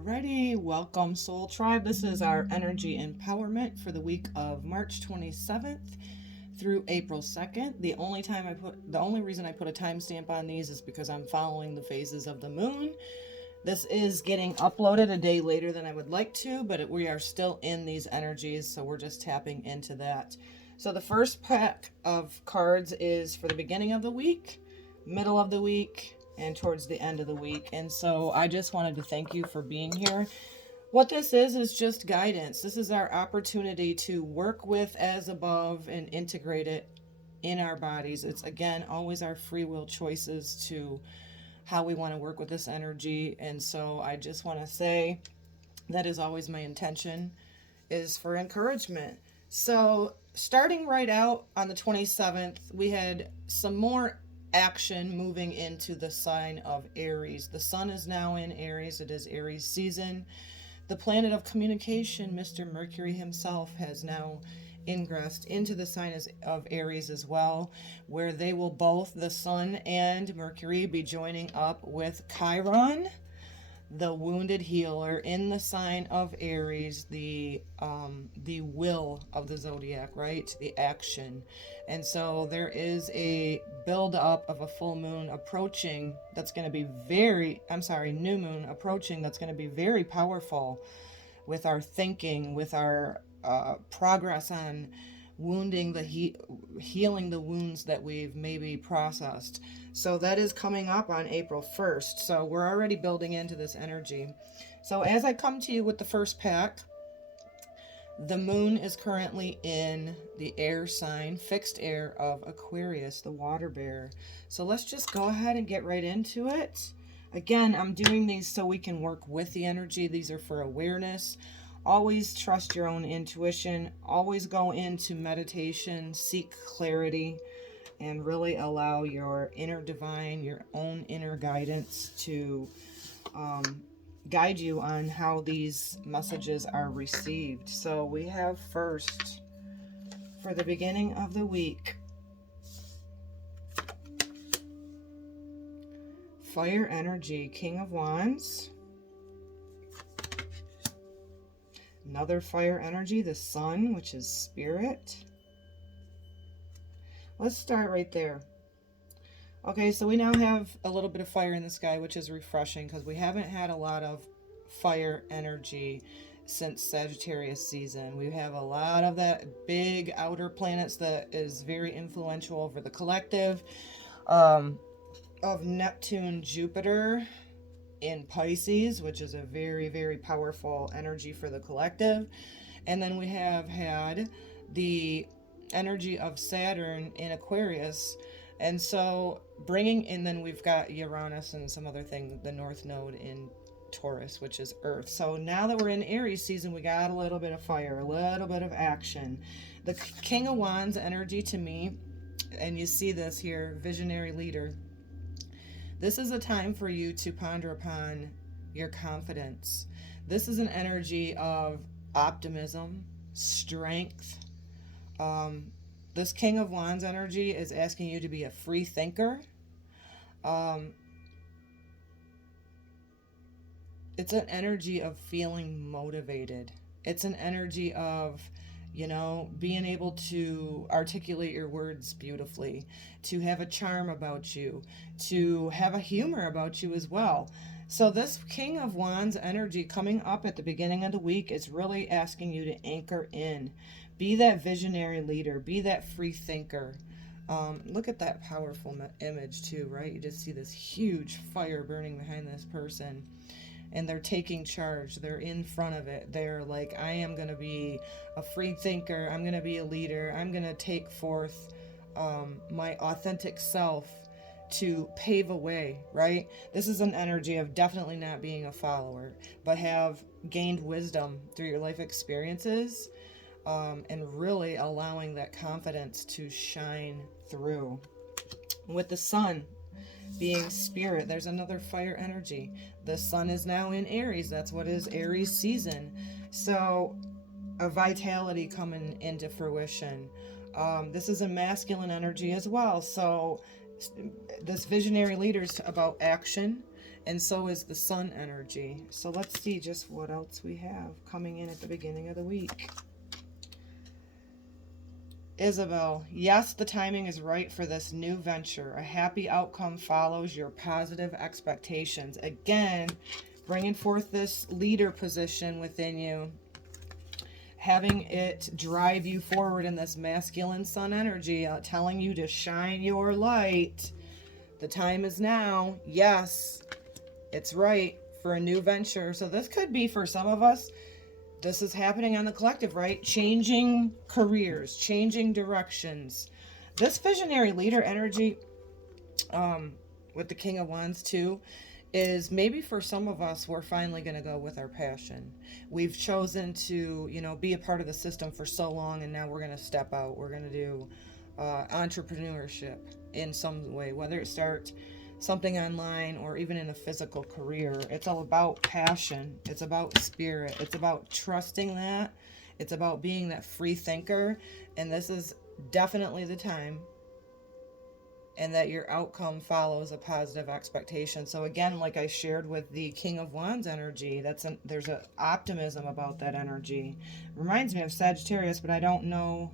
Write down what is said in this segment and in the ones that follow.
Alrighty, welcome Soul Tribe. This is our energy empowerment for the week of March 27th through April 2nd. The only reason I put a timestamp on these is because I'm following the phases of the moon. This is getting uploaded a day later than I would like to, but we are still in these energies, so we're just tapping into that. So the first pack of cards is for the beginning of the week, middle of the week, and towards the end of the week. And so I just wanted to thank you for being here. What this is just guidance. This is our opportunity to work with as above and integrate it in our bodies. It's, again, always our free will choices to how we want to work with this energy. And so I just want to say that is always my intention, is for encouragement. So starting right out on the 27th, we had some more action moving into the sign of Aries. The sun is now in Aries. It is Aries season. The planet of communication, Mr. Mercury himself, has now ingressed into the sign of Aries as well, where they will both, the sun and Mercury, be joining up with Chiron, the wounded healer, in the sign of Aries, the will of the zodiac, right? The action. And so there is a build up of a full moon approaching that's going to be new moon approaching that's going to be very powerful with our thinking, with our progress on wounding healing the wounds that we've maybe processed. So that is coming up on April 1st. So we're already building into this energy. So as I come to you with the first pack, the moon is currently in the air sign, fixed air of Aquarius, the water bear. So let's just go ahead and get right into it. Again, I'm doing these so we can work with the energy. These are for awareness. Always trust your own intuition. Always go into meditation, seek clarity, and really allow your inner divine, your own inner guidance to guide you on how these messages are received. So we have first, for the beginning of the week, fire energy, King of Wands. Another fire energy, the sun, which is spirit. Let's start right there. Okay, so we now have a little bit of fire in the sky, which is refreshing because we haven't had a lot of fire energy since Sagittarius season. We have a lot of that big outer planets that is very influential over the collective, of Neptune, Jupiter in Pisces, which is a very, very powerful energy for the collective. And then we have had the energy of Saturn in Aquarius. And so then we've got Uranus and some other thing, the North Node in Taurus, which is Earth. So now that we're in Aries season, we got a little bit of fire, a little bit of action. The King of Wands energy to me, and you see this here, visionary leader. This is a time for you to ponder upon your confidence. This is an energy of optimism, strength. This King of Wands energy is asking you to be a free thinker. It's an energy of feeling motivated. It's an energy of, being able to articulate your words beautifully, to have a charm about you, to have a humor about you as well. So this King of Wands energy coming up at the beginning of the week is really asking you to anchor in. Be that visionary leader. Be that free thinker. Look at that powerful image too, right? You just see this huge fire burning behind this person. And they're taking charge. They're in front of it. They're like, I am going to be a free thinker. I'm going to be a leader. I'm going to take forth my authentic self to pave a way, right? This is an energy of definitely not being a follower, but have gained wisdom through your life experiences, and really allowing that confidence to shine through. With the sun being spirit, there's another fire energy. The sun is now in Aries. That's what is Aries season. So a vitality coming into fruition. This is a masculine energy as well. So this visionary leader is about action. And so is the sun energy. So let's see just what else we have coming in at the beginning of the week. Isabel, yes, the timing is right for this new venture. A happy outcome follows your positive expectations. Again, bringing forth this leader position within you, having it drive you forward in this masculine sun energy, telling you to shine your light. The time is now. Yes, it's right for a new venture. So this could be for some of us. This is happening on the collective, right? Changing careers, changing directions. This visionary leader energy, with the King of Wands too, is maybe for some of us, we're finally going to go with our passion. We've chosen to, be a part of the system for so long, and now we're going to step out. We're going to do entrepreneurship in some way, whether it starts something online or even in a physical career. It's all about passion. It's about spirit. It's about trusting that. It's about being that free thinker. And this is definitely the time. And that your outcome follows a positive expectation. So again, like I shared with the King of Wands energy, there's an optimism about that energy. Reminds me of Sagittarius, but I don't know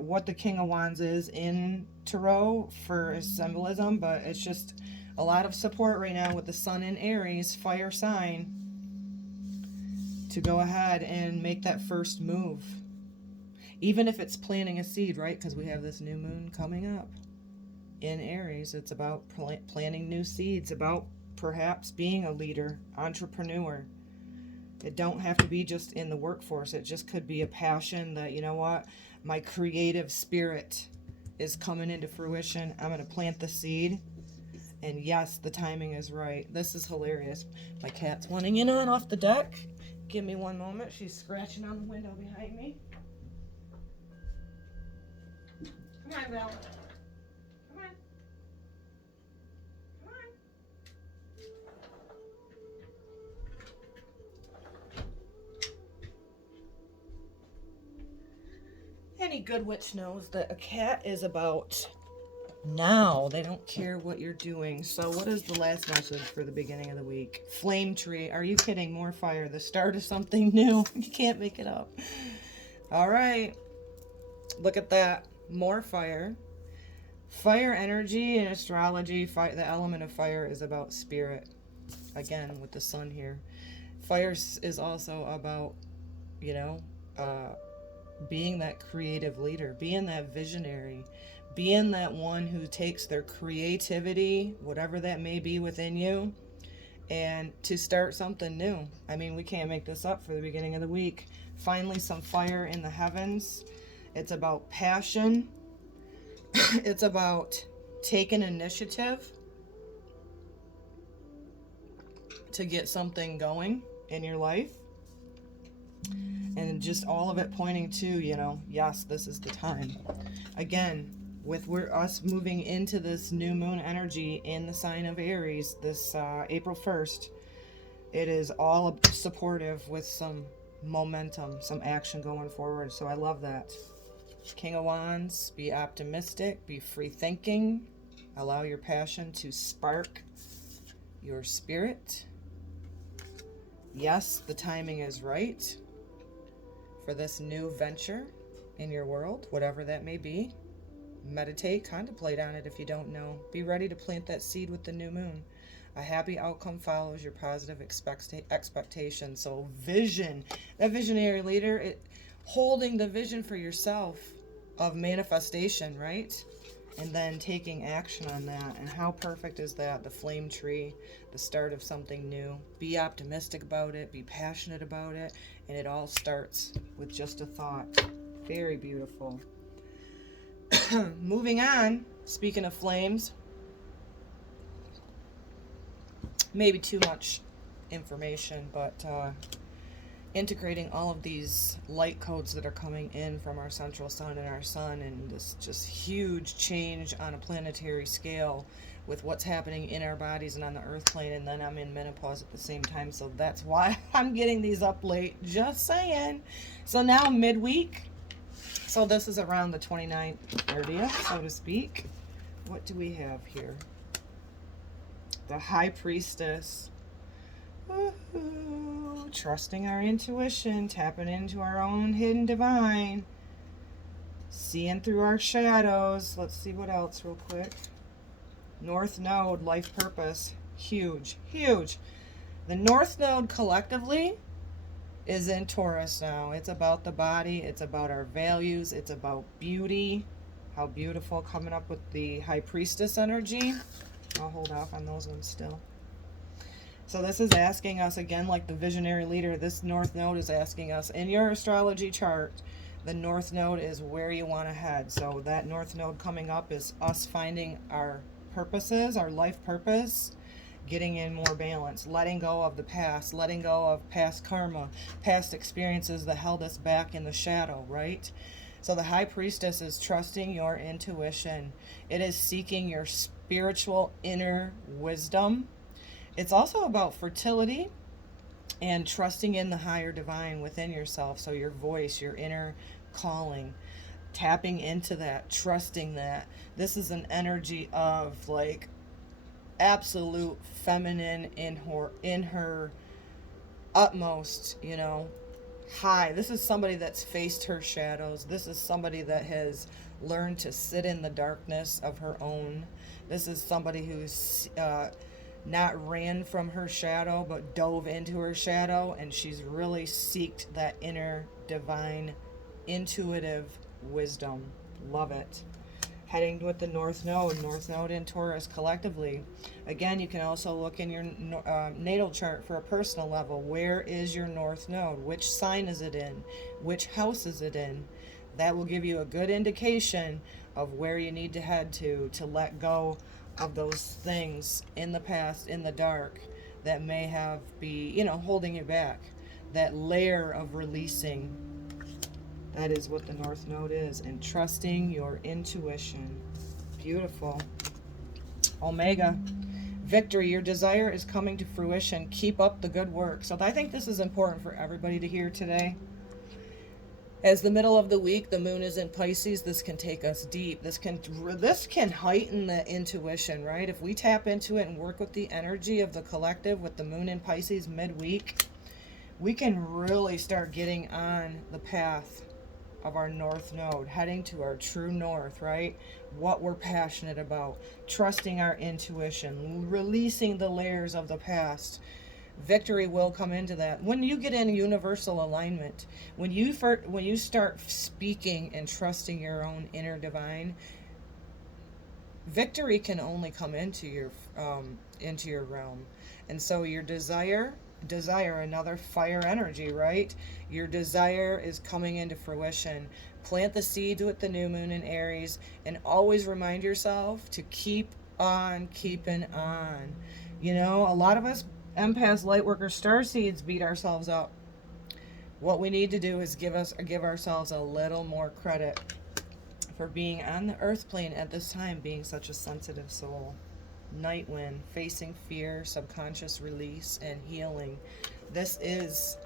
what the King of Wands is in Tarot for symbolism, but it's just a lot of support right now with the Sun in Aries, fire sign, to go ahead and make that first move. Even if it's planting a seed, right? Because we have this new moon coming up in Aries. It's about planting new seeds, about perhaps being a leader, entrepreneur. It don't have to be just in the workforce. It just could be a passion that, you know what, my creative spirit is coming into fruition. I'm going to plant the seed. And yes, the timing is right. This is hilarious. My cat's wanting in on off the deck. Give me one moment. She's scratching on the window behind me. Come on, Belle. Come on. Come on. Any good witch knows that a cat is about now. They don't care what you're doing. So what is the last message for the beginning of the week? Flame tree. Are you kidding? More fire. The start of something new. You can't make it up. All right. Look at that. More fire. Fire energy in astrology, the element of fire is about spirit. Again, with the sun here. Fire is also about, being that creative leader, being that visionary, being that one who takes their creativity, whatever that may be within you, and to start something new. I mean, we can't make this up for the beginning of the week. Finally, some fire in the heavens. It's about passion. It's about taking initiative to get something going in your life. And just all of it pointing to, yes, this is the time. Again, with us moving into this new moon energy in the sign of Aries, this April 1st, it is all supportive with some momentum, some action going forward. So I love that. King of Wands, be optimistic, be free thinking, allow your passion to spark your spirit. Yes, the timing is right for this new venture in your world, whatever that may be. Meditate, contemplate on it if you don't know. Be ready to plant that seed with the new moon. A happy outcome follows your positive expectation. So vision, that visionary leader, holding the vision for yourself of manifestation, right? And then taking action on that. And how perfect is that? The flame tree, the start of something new. Be optimistic about it, be passionate about it, and it all starts with just a thought. Very beautiful. Moving on, speaking of flames, maybe too much information, but integrating all of these light codes that are coming in from our central sun and our sun, and this just huge change on a planetary scale with what's happening in our bodies and on the earth plane. And then I'm in menopause at the same time, so that's why I'm getting these up late, just saying. So now midweek, so this is around the 29th, 30th, so to speak. What do we have here? The High Priestess. Woo-hoo. Trusting our intuition, tapping into our own hidden divine, seeing through our shadows. Let's see what else real quick. North Node, life purpose. Huge, huge. The North Node collectively is in Taurus now. It's about the body. It's about our values. It's about beauty. How beautiful, coming up with the High Priestess energy. I'll hold off on those ones still. So this is asking us, again, like the visionary leader, this North Node is asking us, in your astrology chart, the North Node is where you want to head. So that North Node coming up is us finding our purposes, our life purpose, getting in more balance, letting go of the past, letting go of past karma, past experiences that held us back in the shadow, right? So the High Priestess is trusting your intuition. It is seeking your spiritual inner wisdom. It's also about fertility and trusting in the higher divine within yourself. So your voice, your inner calling, tapping into that, trusting that. This is an energy of like absolute feminine in her utmost, you know, high. This is somebody that's faced her shadows. This is somebody that has learned to sit in the darkness of her own. This is somebody who's not ran from her shadow, but dove into her shadow, and she's really seeked that inner divine intuitive wisdom. Love it. Heading with the North Node in Taurus collectively. Again, you can also look in your natal chart for a personal level. Where is your North Node? Which sign is it in? Which house is it in? That will give you a good indication of where you need to head to let go of those things in the past, in the dark, that may have be, holding you back. That layer of releasing. That is what the North Node is. And trusting your intuition. Beautiful. Omega. Victory. Your desire is coming to fruition. Keep up the good work. So I think this is important for everybody to hear today. As the middle of the week, the moon is in Pisces. This can take us deep. This can heighten the intuition, right? If we tap into it and work with the energy of the collective with the moon in Pisces midweek, we can really start getting on the path of our North Node, heading to our true north, right? What we're passionate about, trusting our intuition, releasing the layers of the past. Victory will come into that. When you get in universal alignment, when you start speaking and trusting your own inner divine, victory can only come into your realm. And so your desire, another fire energy, right? Your desire is coming into fruition. Plant the seed with the new moon in Aries, and always remind yourself to keep on keeping on. A lot of us empaths, light workers, star seeds beat ourselves up. What we need to do is give ourselves a little more credit for being on the earth plane at this time, being such a sensitive soul. Night wind, facing fear, subconscious release, and healing. This is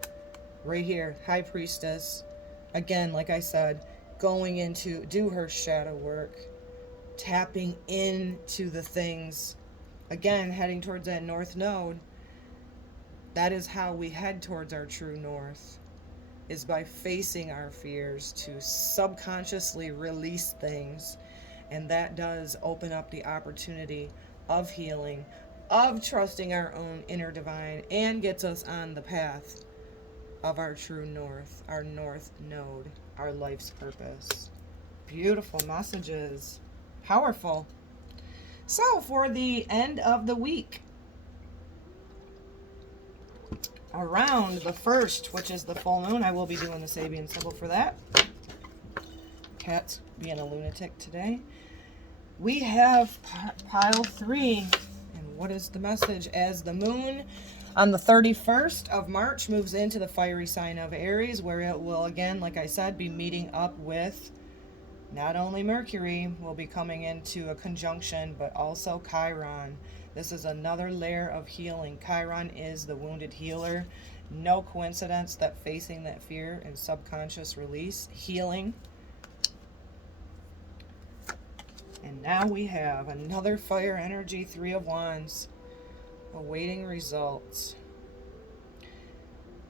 right here, High Priestess. Again, like I said, going into do her shadow work, tapping into the things. Again, heading towards that North Node. That is how we head towards our true north, is by facing our fears, to subconsciously release things. And that does open up the opportunity of healing, of trusting our own inner divine, and gets us on the path of our true north, our North Node, our life's purpose. Beautiful messages. Powerful. So for the end of the week, around the 1st, which is the full moon, I will be doing the Sabian symbol for that. Cat's being a lunatic today. We have pile 3. And what is the message? As the moon on the 31st of March moves into the fiery sign of Aries, where it will, again, like I said, be meeting up with not only Mercury, will be coming into a conjunction, but also Chiron. This is another layer of healing. Chiron is the wounded healer. No coincidence that facing that fear and subconscious release, healing. And now we have another fire energy, 3 of Wands. Awaiting results.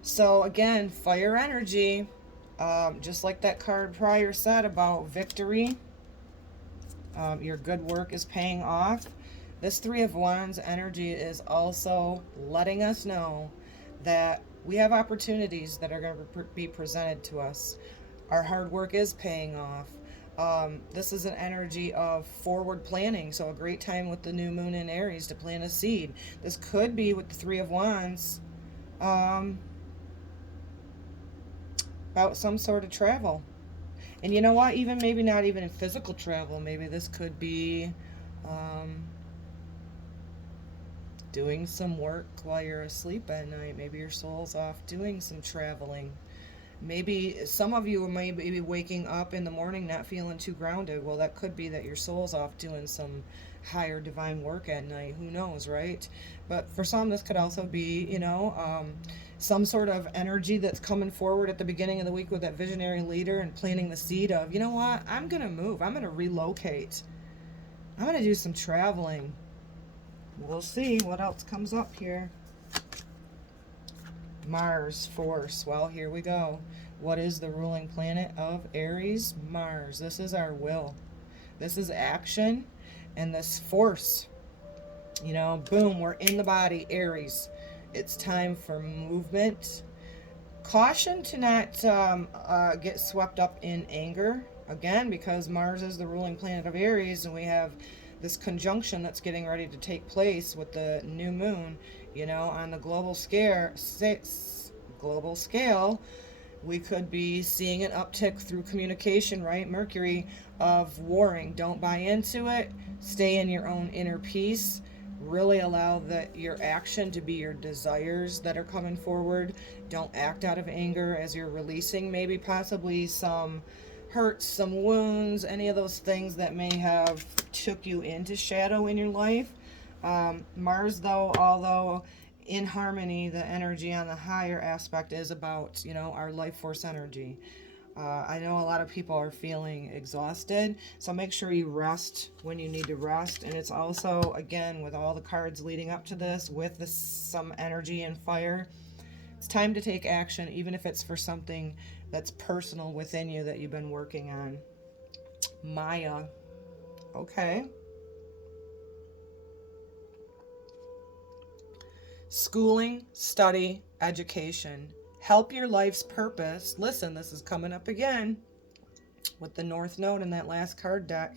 So again, fire energy, just like that card prior said about victory, your good work is paying off. This Three of Wands energy is also letting us know that we have opportunities that are going to be presented to us. Our hard work is paying off. This is an energy of forward planning, so a great time with the new moon in Aries to plant a seed. This could be with the Three of Wands about some sort of travel. And you know what? Even maybe not even in physical travel. Maybe this could be doing some work while you're asleep at night. Maybe your soul's off doing some traveling. Maybe some of you may be waking up in the morning not feeling too grounded. Well, that could be that your soul's off doing some higher divine work at night. Who knows, right? But for some, this could also be, some sort of energy that's coming forward at the beginning of the week with that visionary leader and planting the seed of, you know what, I'm going to move. I'm going to relocate. I'm going to do some traveling. We'll see what else comes up here. Mars, force. Well, here we go. What is the ruling planet of Aries? Mars. This is our will. This is action and this force. Boom, we're in the body, Aries. It's time for movement. Caution to not get swept up in anger. Again, because Mars is the ruling planet of Aries and we have this conjunction that's getting ready to take place with the new moon, on the global scale, we could be seeing an uptick through communication, right? Mercury, of warring. Don't buy into it. Stay in your own inner peace. Really allow your action to be your desires that are coming forward. Don't act out of anger as you're releasing maybe possibly some hurts, some wounds, any of those things that may have took you into shadow in your life. Mars, though, although in harmony, the energy on the higher aspect is about, our life force energy. I know a lot of people are feeling exhausted, so make sure you rest when you need to rest. And it's also, again, with all the cards leading up to this, with some energy and fire, it's time to take action, even if it's for something that's personal within you that you've been working on. Maya. Okay. Schooling, study, education. Help your life's purpose. Listen, this is coming up again with the North Node in that last card deck.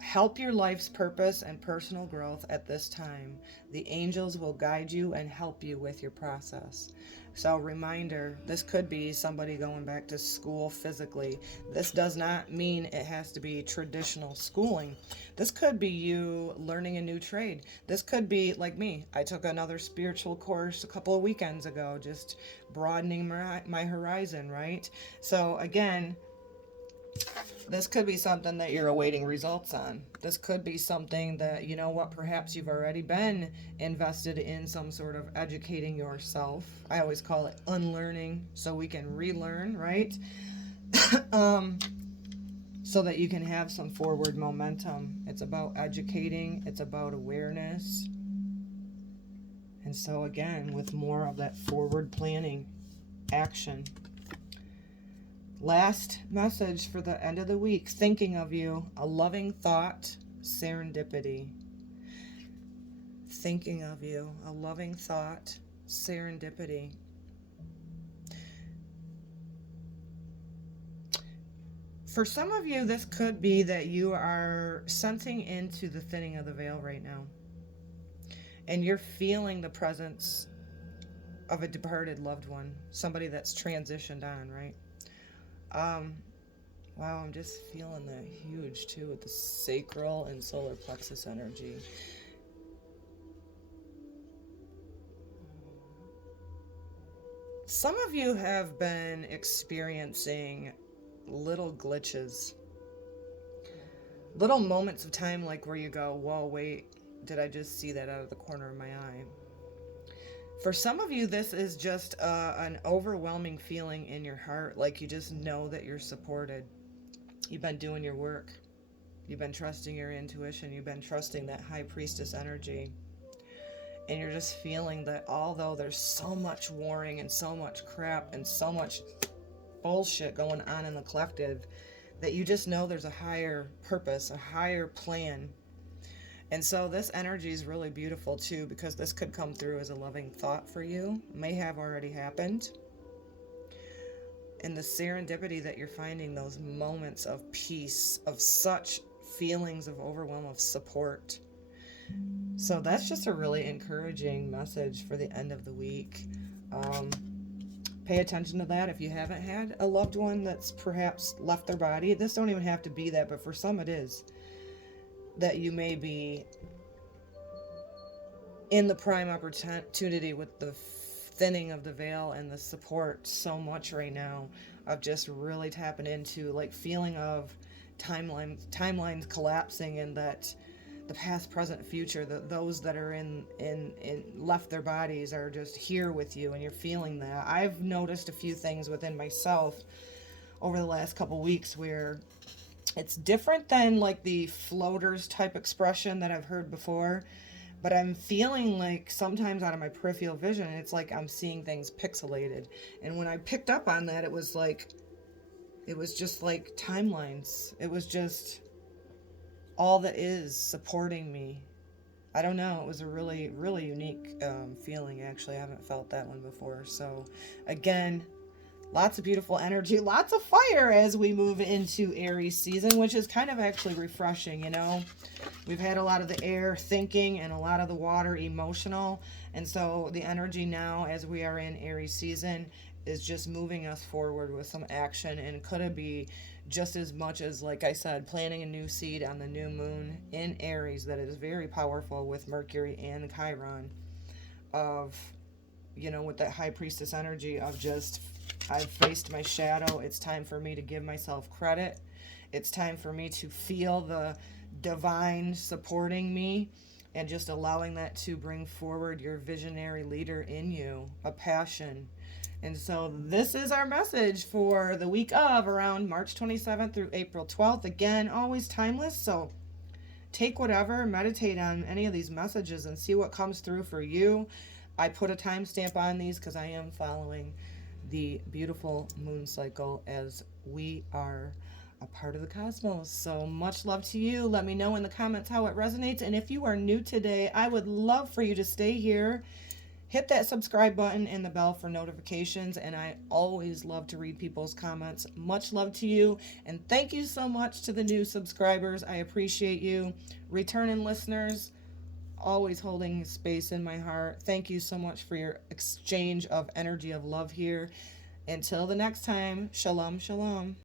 Help your life's purpose and personal growth at this time. The angels will guide you and help you with your process. So reminder, this could be somebody going back to school physically. This does not mean it has to be traditional schooling. This could be you learning a new trade. This could be like me. I took another spiritual course a couple of weekends ago, just broadening my horizon, right? So again, this could be something that you're awaiting results on. This could be something that, perhaps you've already been invested in some sort of educating yourself. I always call it unlearning so we can relearn, right? So that you can have some forward momentum. It's about educating. It's about awareness. And so again, with more of that forward planning action. Last message for the end of the week. Thinking of you. A loving thought. Serendipity. Thinking of you. A loving thought. Serendipity. For some of you, this could be that you are sensing into the thinning of the veil right now. And you're feeling the presence of a departed loved one. Somebody that's transitioned on, right? Wow, I'm just feeling that huge too with the sacral and solar plexus energy. Some of you have been experiencing little glitches, little moments of time like where you go, whoa, wait, did I just see that out of the corner of my eye? For some of you, this is just an overwhelming feeling in your heart, like you just know that you're supported. You've been doing your work. You've been trusting your intuition. You've been trusting that high priestess energy. And you're just feeling that although there's so much warring and so much crap and so much bullshit going on in the collective, that you just know there's a higher purpose, a higher plan. And so this energy is really beautiful too, because this could come through as a loving thought for you, may have already happened. And the serendipity that you're finding, those moments of peace, of such feelings of overwhelm, of support. So that's just a really encouraging message for the end of the week. Pay attention to that. If you haven't had a loved one that's perhaps left their body, this don't even have to be that, but for some it is, that you may be in the prime opportunity with the thinning of the veil and the support so much right now of just really tapping into like feeling of timelines collapsing, and that the past, present, future, those that are in left their bodies are just here with you, and you're feeling that. I've noticed a few things within myself over the last couple weeks where it's different than like the floaters type expression that I've heard before, but I'm feeling like sometimes out of my peripheral vision, it's like I'm seeing things pixelated. And when I picked up on that, it was just like timelines. It was just all that is supporting me. I don't know. It was a really, really unique feeling, actually. I haven't felt that one before. So, again, lots of beautiful energy, lots of fire as we move into Aries season, which is kind of actually refreshing, you know. We've had a lot of the air thinking and a lot of the water emotional. And so the energy now as we are in Aries season is just moving us forward with some action, and could it be just as much as, like I said, planting a new seed on the new moon in Aries that is very powerful with Mercury and Chiron, of, you know, with that high priestess energy of just, I've faced my shadow. It's time for me to give myself credit. It's time for me to feel the divine supporting me, and just allowing that to bring forward your visionary leader in you, a passion. And so this is our message for the week of around March 27th through April 12th. Again, always timeless. So take whatever, meditate on any of these messages and see what comes through for you. I put a timestamp on these because I am following the beautiful moon cycle as we are a part of the cosmos. So much love to you. Let me know in the comments how it resonates. And if you are new today, I would love for you to stay here. Hit that subscribe button and the bell for notifications. And I always love to read people's comments. Much love to you. And thank you so much to the new subscribers. I appreciate you. Returning listeners, always holding space in my heart. Thank you so much for your exchange of energy of love here. Until the next time, Shalom Shalom.